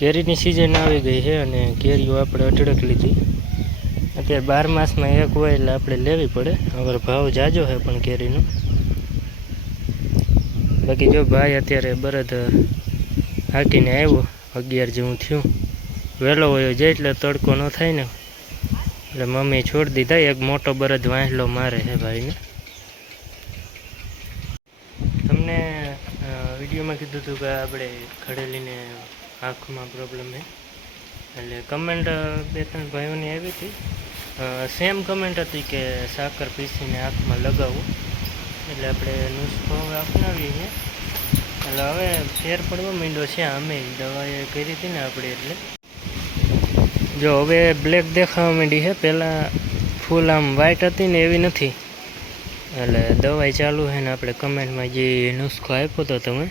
કેરીની સિઝન આવી ગઈ છે અને કેરીઓ આપણે અઢળક લીધી. અત્યારે 12 માસમાં એક હોય એટલે આપણે લેવી પડે. હવે ભાવ જાજો છે પણ કેરીનો. બાકી જો ભાઈ અત્યારે બળદ હાંકીને આવ્યો, 11 જેવું થયું. વહેલો હોય જાય એટલે તડકો ન થાય ને, એટલે મમ્મી છોડી દીધા. એક મોટો બળદ વાંસલો મારે છે ભાઈને. તમને વિડીયોમાં કીધું હતું કે આપણે ખડેલીને આંખમાં પ્રોબ્લેમ છે, એટલે કમેન્ટ 2-3 ભાઈઓની આવી હતી. સેમ કમેન્ટ હતી કે સાકર પીસીને આંખમાં લગાવવું, એટલે આપણે નુસ્ખો અપનાવીએ છીએ. એટલે હવે ફેર પડવા માંડ્યો છે. અમે દવા એ કરી હતી ને આપણે, એટલે જો હવે બ્લેક દેખાવા માંડી છે. પહેલાં ફૂલ આમ વ્હાઈટ હતી ને એવી નથી. એટલે દવાઈ ચાલુ છે ને આપણે કમેન્ટમાં જે નુસ્ખો આપ્યો હતો તમે,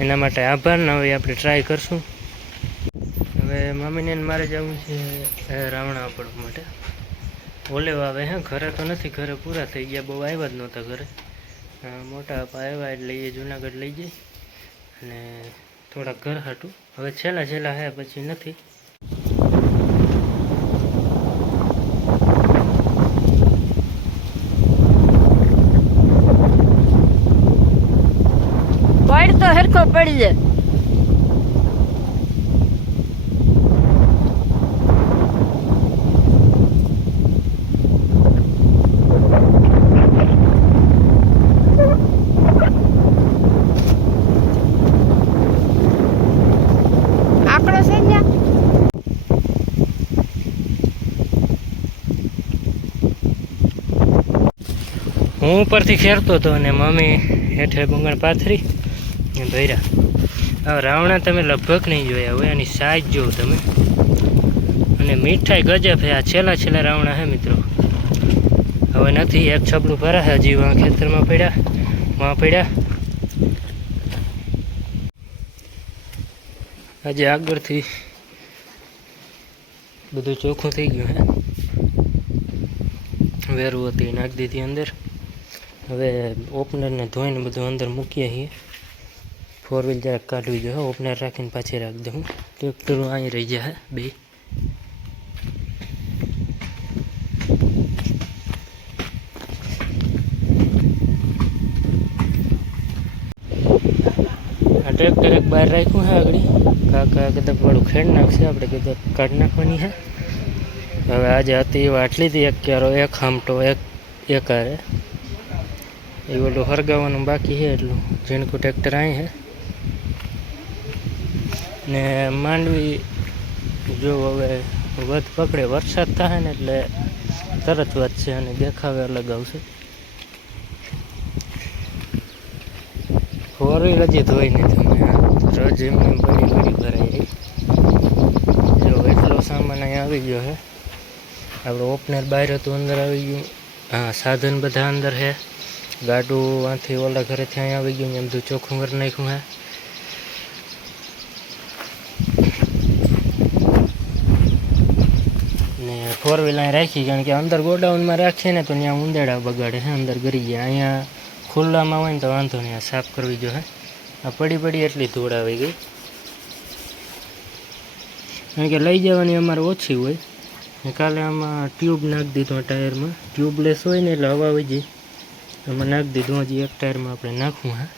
એના માટે આભાર. ને હવે આપણે ટ્રાય કરશું. હવે મમ્મીને મારે જવું છે રાવણા પડવા માટે. ઓલે આવે હે, ઘરે તો નથી, ઘરે પૂરા થઈ ગયા, બહુ આવ્યા જ નહોતા ઘરે. મોટા આપા આવ્યા એટલે એ જુનાગઢ લઈ જાય અને થોડાક ઘર હાટું. હવે છેલ્લા હે, પછી નથી. વાઈડ તો હરખો પડી જાય. હું ઉપરથી ખેરતો હતો અને મમ્મી હેઠે બંગણ પાથરી ભર્યા. હવે રાવણા તમે લગભગ નહીં જોયા હોય. એની સાઈઝ જુઓ તમે, અને મીઠાઈ ગજબ છે. આ છેલ્લા રાવણા છે મિત્રો. હવે નથી, એક છબડું ભરા છે હજી. વાં ખેતરમાં પડ્યા. આજે આગળથી બધું ચોખ્ખું થઈ ગયું છે. વેરું હતી નાખી દીધી અંદર. હવે ઓપનરને ધોઈને બધું અંદર મૂકીએ છીએ. 4 વ્હીલ જરાક કાઢવી જોઈએ. ઓપનર રાખીને પાછી રાખી દઉં. ટ્રેક્ટરો અહીં રહી જાય બે. આ ટ્રેક્ટર એક બહાર રાખ્યું છે આગળ. કાકા કદાચ વાળું ખેડ નાખશે, આપણે કદાચ કાઢી નાખવાની છે. હવે આજે હતી એવા આટલી હતી, એક ક્યારો, એક હામટો, એક હારે. એ ઓલું હરગાવાનું બાકી છે એટલું. ઝીણકું ટ્રેક્ટર અહીં છે ને માંડવી જો હવે વધ પકડે. વરસાદ થાય ને એટલે તરત વધશે અને દેખાવે અલગ આવશે. હોરી હજી ધોઈને તમે રજ એમને બળી ભરાઈ રહી. જો એટલો સામાન અહીંયા આવી ગયો છે. આપણે ઓપનર બહાર હતું, અંદર આવી ગયું. હા, સાધન બધા અંદર છે. ગાડું આથી ઓલા ઘરેથી અહીંયા આવી ગયું. એમ બધું ચોખ્ખું કરી નાખ્યું છે. ને 4 વ્હીલ અહીં રાખી, કારણ કે અંદર ગોડાઉનમાં રાખીએ ને તો ત્યાં ઉંદેડા બગાડે છે, અંદર ગરી ગયા. અહીંયા ખુલ્લામાં હોય ને તો વાંધો નહીં, સાફ કરવી જોઈએ. આ પડી એટલી ધૂળ આવી ગઈ, કારણ કે લઈ જવાની અમારે ઓછી હોય. કાલે આમાં ટ્યુબ નાખી દીધું. ટાયરમાં ટ્યુબલેસ હોય ને એટલે હવા આવી જાય. એમાં નાખી દીધું. હજી એક ટાયરમાં આપણે નાખવું. હા,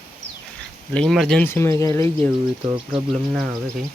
એટલે ઇમરજન્સીમાં ક્યાંય લઈ જવું હોય તો પ્રોબ્લેમ ના આવે કંઈ.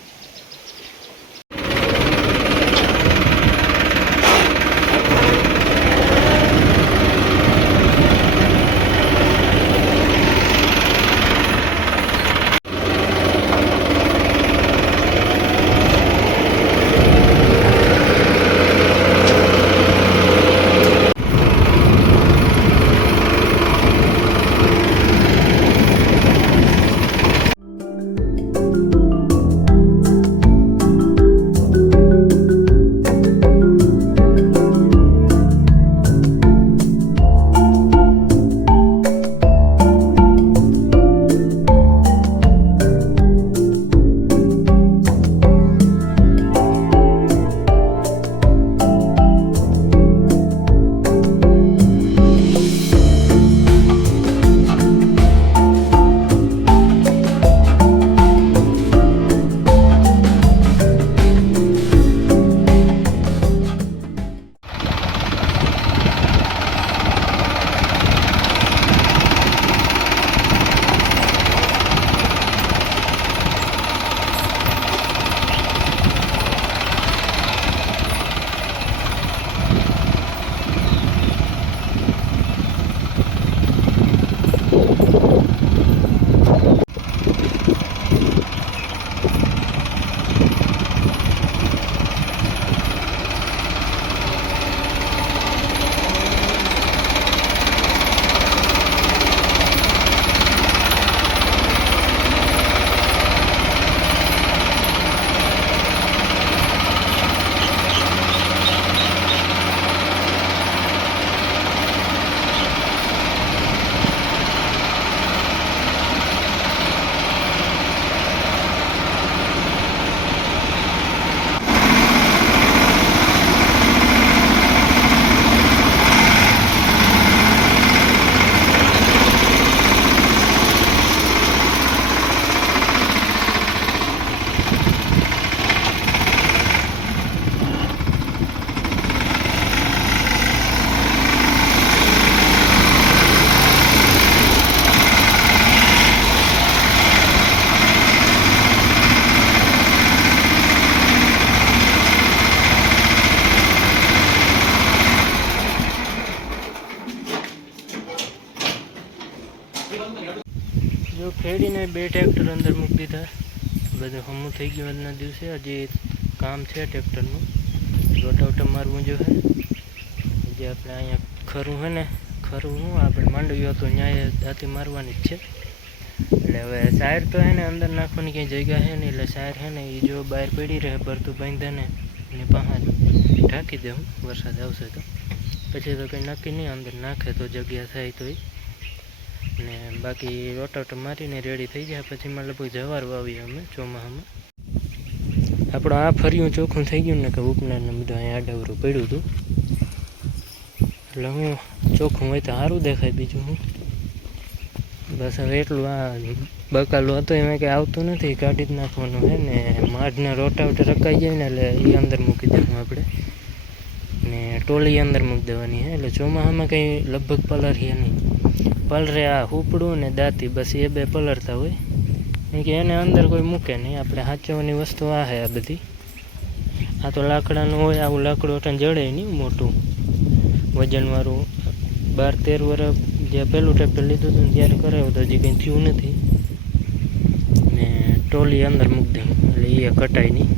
2 ટ્રેક્ટર અંદર મૂકી દીધા. બધું હમું થઈ ગયું આજના દિવસે. હજી કામ છે ટ્રેક્ટરનું, રોટાવટા મારવું જોઈએ. જે આપણે અહીંયા ખરું છે ને, ખરું હું આપણે માંડવ્યું હતું ન્યાય દાંતી મારવાની જ છે. એટલે હવે સાયર તો હે ને અંદર નાખવાની કંઈ જગ્યા છે નહીં, એટલે સાયર છે ને એ જો બહાર પડી રહે ભરતું બાંધે ને એની પાસે ઢાંકી દઉં. વરસાદ આવશે તો પછી તો કંઈ નક્કી નહીં, અંદર નાખે તો જગ્યા થાય તો ને બાકી રોટાવટા મારીને રેડી થઈ જાય. પછી માં લગભગ જવાર વાવીએ અમે ચોમાસામાં. આપણું આ ફર્યું ચોખ્ખું થઈ ગયું ને કે ઉપનારને બધું અહીંયા આડાવરું પડ્યું હતું, એટલે હું ચોખ્ખું હોય તો સારું દેખાય. બીજું હું બસ હવે એટલું આ બકાલું હતું એમાં કંઈ આવતું નથી, કાઢી જ નાખવાનું છે ને. માઢના રોટાવટા રકાઈ જાય ને એટલે એ અંદર મૂકી દેવું આપણે, ને ટોલી અંદર મૂકી દેવાની છે. એટલે ચોમાસામાં કંઈ લગભગ પલર છે નહીં. પલરે આ હુપડું ને દાંતી બસ એ 2 પલરતા હોય, કેમ કે એને અંદર કોઈ મૂકે નહીં. આપણે સાચવવાની વસ્તુ આ છે આ બધી. આ તો લાકડાનું હોય, આવું લાકડું અટન જડે નહીં મોટું વજનવાળું. 12-13 વર્ષ જે પહેલું ટ્રેક્ટર લીધું હતું ત્યારે કરાવ્યું તો હજી કંઈ થયું નથી. ને ટોલી અંદર મૂકી દેવું એટલે એ કટાય નહીં.